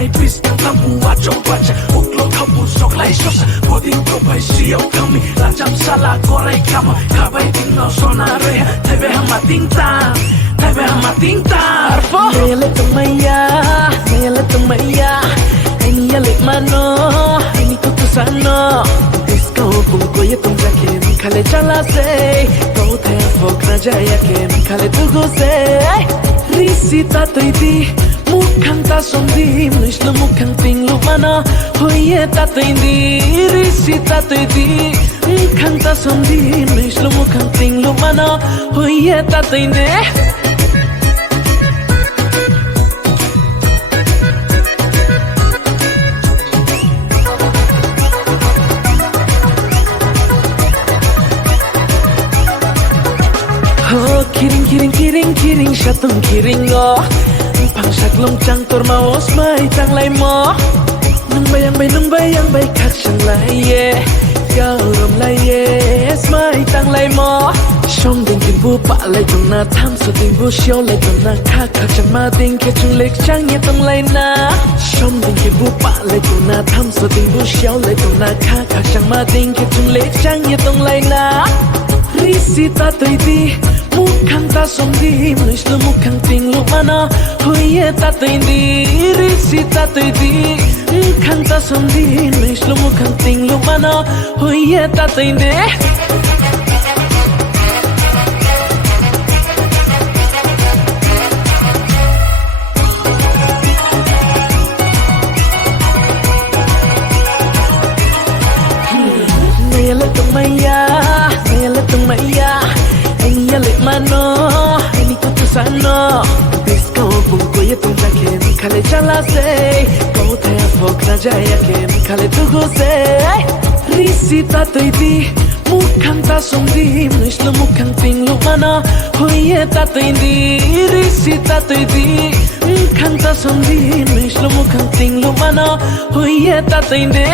来比斯当当不挖中挖着，我落靠不熟来说是，我的狗牌是有康米，拉张沙拉过来看嘛，卡白丁老说那瑞，台北蛤蟆叮当，台北蛤蟆叮当。Mele tumaya, mele tumaya, ini yalik mano, ini kutusano. Disco pungko ye tum jakin, kale chala se, kau te fok na jayakin, kale tugu se. Risita toidi, mukhang ta sondi, mnishlo mukhang tinglu mano, hoye ta toidi. Risita toidi, mukhang ta sondi, mnishlo mukhang tinglu mano, hoye ta toidi. Oh, kiring shatong kiring oh. Pangsak longchang tor maos mai tang lai mo. Nung bayang bay kak siyang lai ye. Yaurom lai ye, mai tang lai mo. Shong ding kin bu pa lai tong na tham so ding bu xiao lai tong na kak chang ma ding ke chung lek chang ye tong lai na. Shong ding kin bu pa lai tong na tham so ding bu xiao lai tong na kak chang ma ding ke chung lek chang ye tong lai na. Risita toidi, mukhang ta sondi, mnishlo mukhang tinglu mana, hoye ta toidi. Risita toidi, mukhang ta sondi, mnishlo mukhang tinglu mana, hoye ta toidi. Mele tumaya, ini yalik mano, ini kutusano. Disco pungko ye tum jakin, kale chala se, kau te fok na jayakin, kale tugu se. Risita toidi, mukhang ta sondi, mnishlo mukhang tinglu mana, hoye ta toidi. Risita toidi, mukhang ta sondi, mnishlo mukhang tinglu mana, hoye ta toidi.